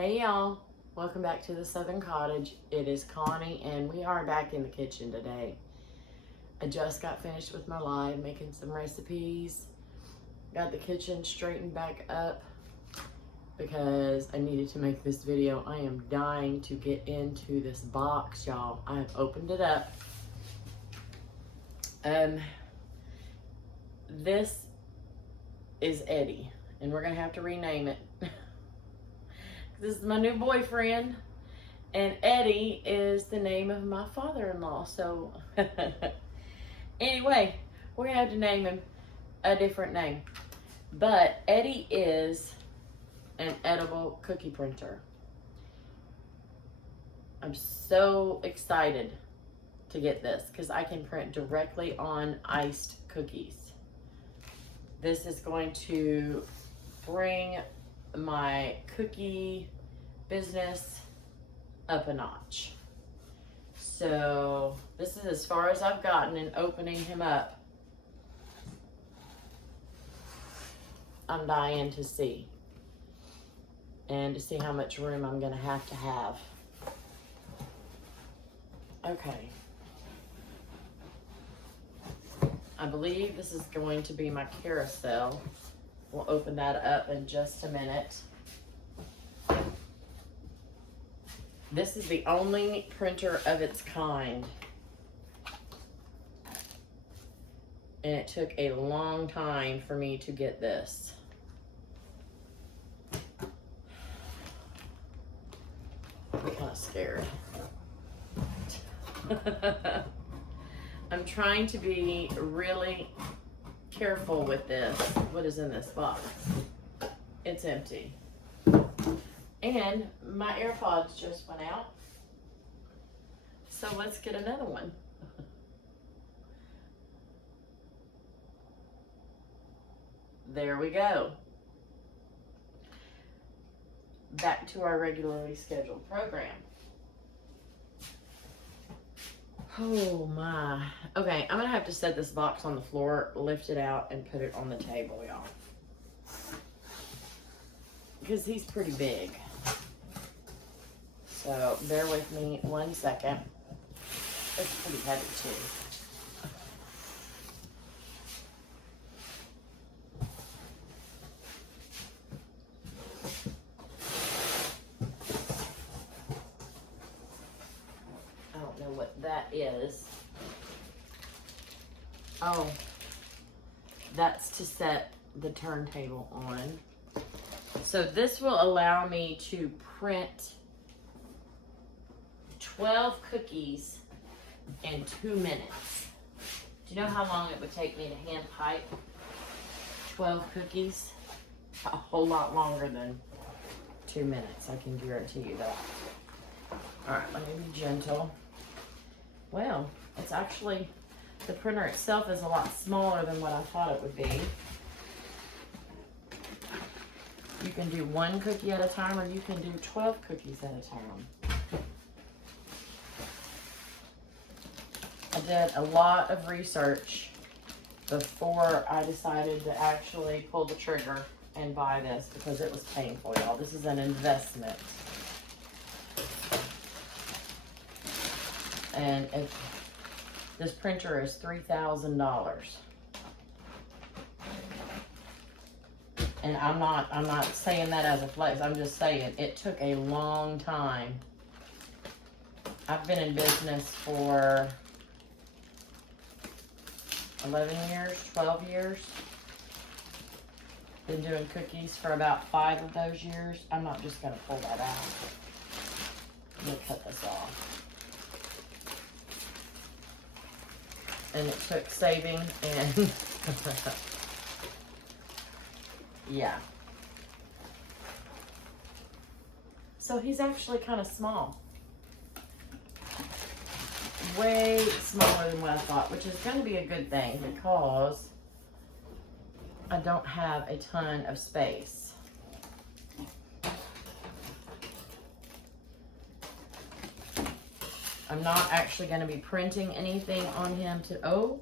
Hey y'all, welcome back to the Southern Cottage. It is Connie and we are back in the kitchen today. I just got finished with my live making some recipes. Got the kitchen straightened back up because I needed to make this video. I am dying to get into this box, y'all. I have opened it up. This is Eddie and we're gonna have to rename it. This is my new boyfriend, and Eddie is the name of my father-in-law. So anyway, we're gonna have to name him a different name. But Eddie is an edible cookie printer. I'm so excited to get this because I can print directly on iced cookies. This is going to bring my cookie business up a notch. So this is as far as I've gotten in opening him up. I'm dying to see and to see how much room I'm gonna have to have. Okay, I believe this is going to be my carousel. We'll open that up in just a minute. This is the only printer of its kind. And it took a long time for me to get this. I'm kind of scared. I'm trying to be really careful with this. What is in this box? It's empty. And my AirPods just went out. So let's get another one. There we go. Back to our regularly scheduled program. Oh my. Okay, I'm gonna have to set this box on the floor, lift it out, and put it on the table, y'all. Because he's pretty big. So bear with me 1 second. It's pretty heavy too. I don't know what that is. Oh, that's to set the turntable on. So this will allow me to print 12 cookies in 2 minutes. Do you know how long it would take me to hand pipe 12 cookies? A whole lot longer than 2 minutes, I can guarantee you that. All right, let me be gentle. Well, it's actually, the printer itself is a lot smaller than what I thought it would be. You can do 1 cookie at a time, or you can do 12 cookies at a time. I did a lot of research before I decided to actually pull the trigger and buy this because it was painful, y'all. This is an investment. And this printer is $3,000. And I'm not saying that as a flex. I'm just saying it took a long time. I've been in business for 11 years, 12 years. Been doing cookies for about 5 of those years. I'm not just gonna pull that out. I'm gonna cut this off. And it took saving and yeah. So he's actually kind of small. Way smaller than what I thought, which is going to be a good thing because I don't have a ton of space. I'm not actually going to be printing anything on him to, oh,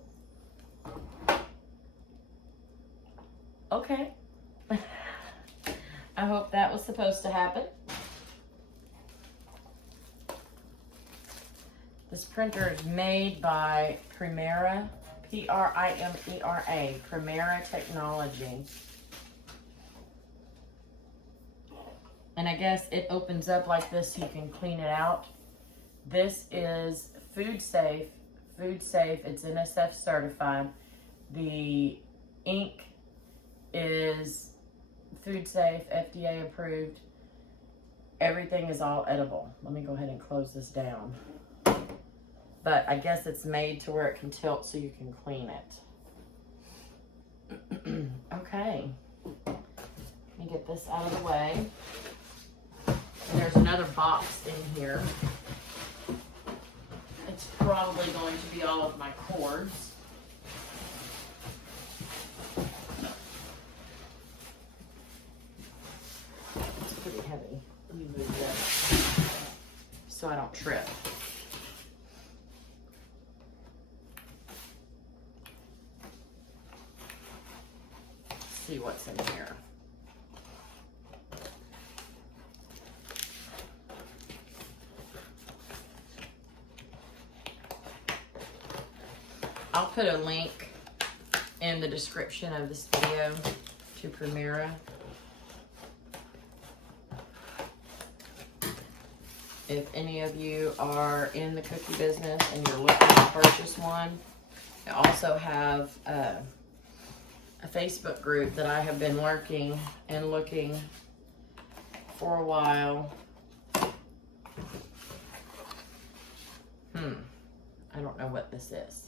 okay. I hope that was supposed to happen. This printer is made by Primera, P-R-I-M-E-R-A, Primera Technology. And I guess it opens up like this so you can clean it out. This is food safe. It's NSF certified. The ink is food safe, FDA approved. Everything is all edible. Let me go ahead and close this down. But I guess it's made to where it can tilt so you can clean it. Okay. Let me get this out of the way. And there's another box in here. It's probably going to be all of my cords. It's pretty heavy. Let me move this so I don't trip. Let's see what's in here. I'll put a link in the description of this video to Primera. If any of you are in the cookie business and you're looking to purchase one, I also have a Facebook group that I have been lurking and looking for a while. I don't know what this is.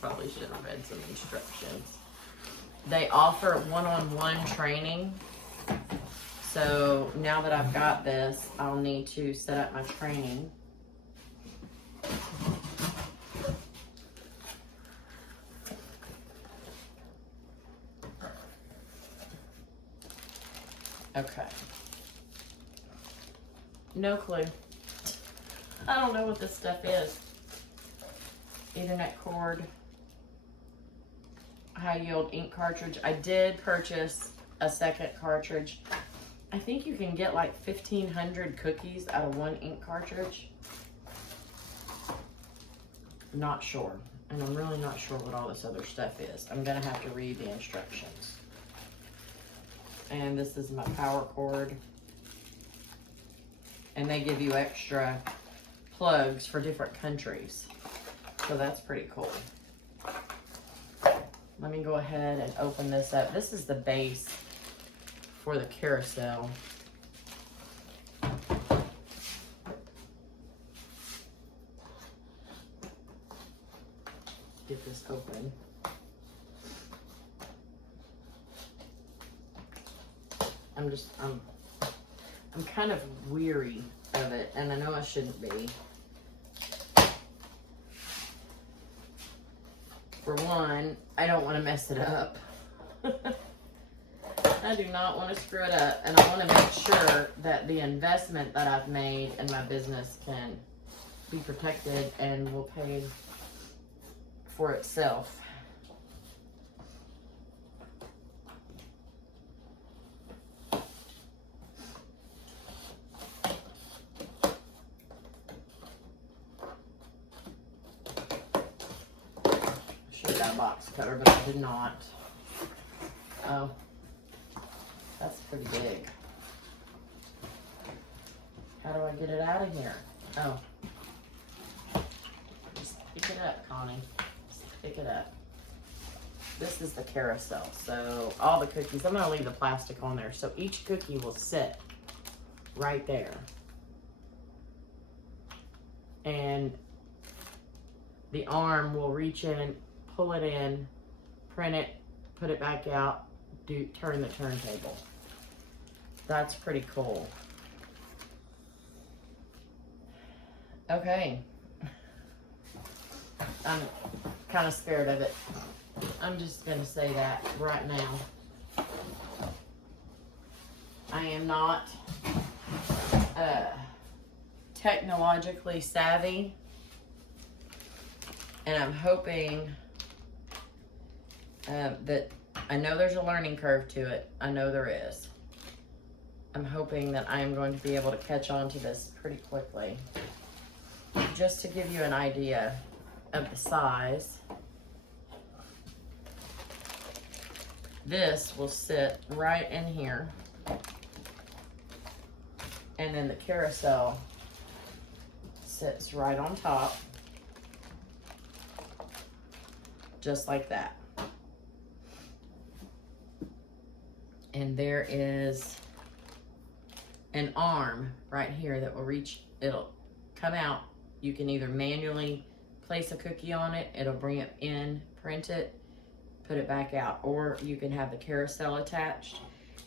Probably should have read some instructions. They offer one-on-one training. So now that I've got this, I'll need to set up my training. Okay. No clue. I don't know what this stuff is. Ethernet cord, high yield ink cartridge. I did purchase a second cartridge. I think you can get like 1,500 cookies out of one ink cartridge. Not sure. And I'm really not sure what all this other stuff is. I'm gonna have to read the instructions. And this is my power cord. And they give you extra plugs for different countries. So that's pretty cool. Let me go ahead and open this up. This is the base for the carousel. Get this open. I'm kind of weary of it, and I know I shouldn't be. For one, I don't want to mess it up. I do not want to screw it up, and I want to make sure that the investment that I've made in my business can be protected and will pay for itself. Box cover, but I did not. Oh, that's pretty big. How do I get it out of here? Oh, just pick it up, Connie. Just pick it up. This is the carousel. So all the cookies, I'm gonna leave the plastic on there. So each cookie will sit right there. And the arm will reach in, pull it in, print it, put it back out, turn the turntable. That's pretty cool. Okay. I'm kind of scared of it. I'm just gonna say that right now. I am not technologically savvy, and I'm hoping that I know there's a learning curve to it. I know there is. I'm hoping that I am going to be able to catch on to this pretty quickly. Just to give you an idea of the size, this will sit right in here, and then the carousel sits right on top, just like that. And there is an arm right here that will reach, it'll come out. You can either manually place a cookie on it, it'll bring it in, print it, put it back out, or you can have the carousel attached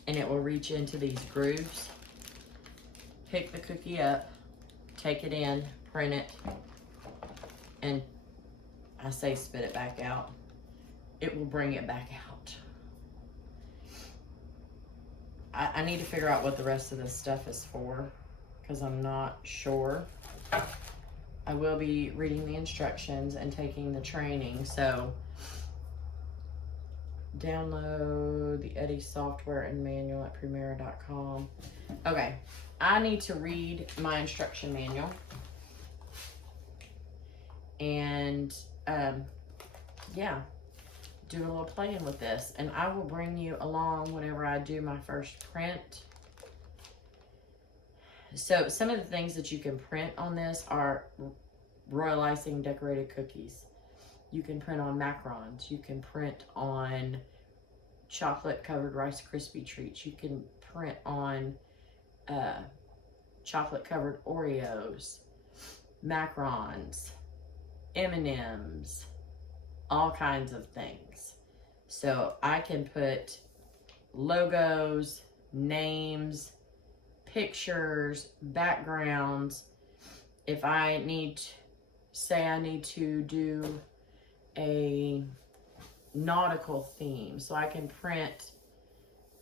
and it will reach into these grooves, pick the cookie up, take it in, print it, and I say spit it back out. It will bring it back out. I need to figure out what the rest of this stuff is for, because I'm not sure. I will be reading the instructions and taking the training, so download the Eddie software and manual at primera.com. Okay, I need to read my instruction manual, and yeah, do a little playing with this, and I will bring you along whenever I do my first print. So some of the things that you can print on this are royal icing decorated cookies. You can print on macarons. You can print on chocolate covered Rice Krispie treats. You can print on chocolate covered Oreos, macarons, M&Ms, all kinds of things. So I can put logos, names, pictures, backgrounds. If I need, say I need to do a nautical theme, so I can print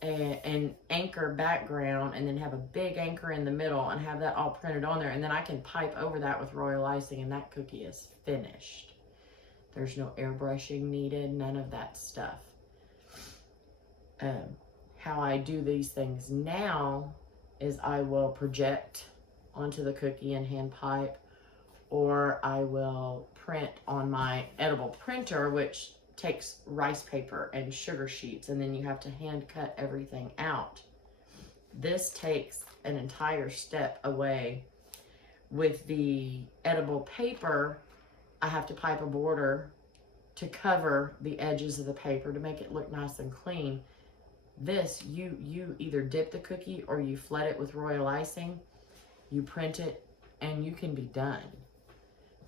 an anchor background and then have a big anchor in the middle and have that all printed on there, and then I can pipe over that with royal icing and that cookie is finished. There's no airbrushing needed, none of that stuff. How I do these things now is I will project onto the cookie and hand pipe, or I will print on my edible printer, which takes rice paper and sugar sheets, and then you have to hand cut everything out. This takes an entire step away. With the edible paper, I have to pipe a border to cover the edges of the paper to make it look nice and clean. This, you either dip the cookie or you flood it with royal icing, you print it, and you can be done.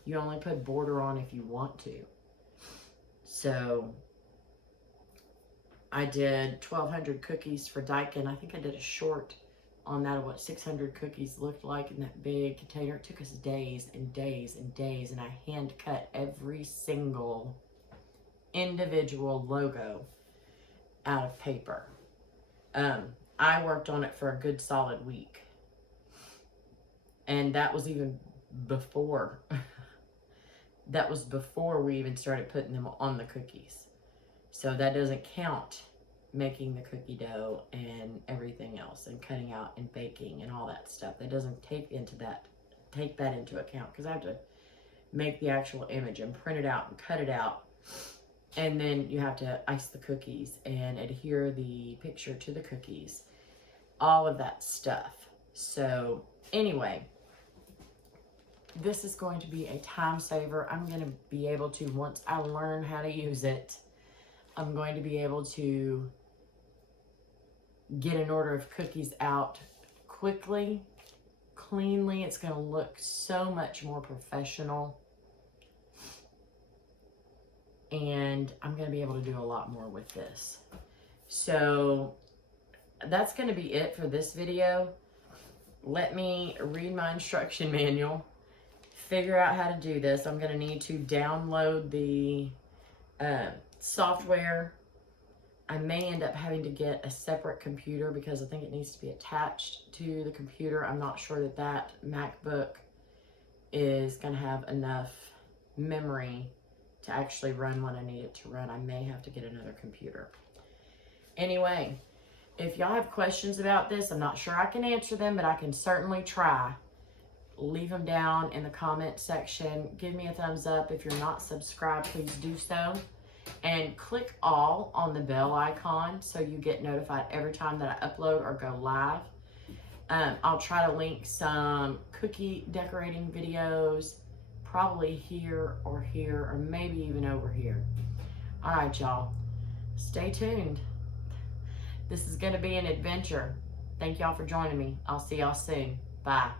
You only put border on if you want to. So I did 1,200 cookies for Daikin. I think I did a short on that of what 600 cookies looked like in that big container. It took us days and days and days, and I hand cut every single individual logo out of paper. I worked on it for a good solid week, and that was even before that was before we even started putting them on the cookies. So that doesn't count making the cookie dough and everything else, and cutting out and baking and all that stuff. That doesn't take that into account, because I have to make the actual image and print it out and cut it out, and then you have to ice the cookies and adhere the picture to the cookies, all of that stuff. So anyway, this is going to be a time saver. I'm going to be able to, once I learn how to use it, I'm going to be able to get an order of cookies out quickly, cleanly. It's going to look so much more professional, and I'm going to be able to do a lot more with this. So that's going to be it for this video. Let me read my instruction manual, figure out how to do this. I'm going to need to download the software. I may end up having to get a separate computer because I think it needs to be attached to the computer. I'm not sure that that MacBook is going to have enough memory to actually run what I need it to run. I may have to get another computer. Anyway, If y'all have questions about this, I'm not sure I can answer them, but I can certainly try. Leave them down in the comment section. Give me a thumbs up. If you're not subscribed, please do so. And click all on the bell icon so you get notified every time that I upload or go live. I'll try to link some cookie decorating videos, probably here, or maybe even over here. All right, y'all. Stay tuned. This is going to be an adventure. Thank y'all for joining me. I'll see y'all soon. Bye.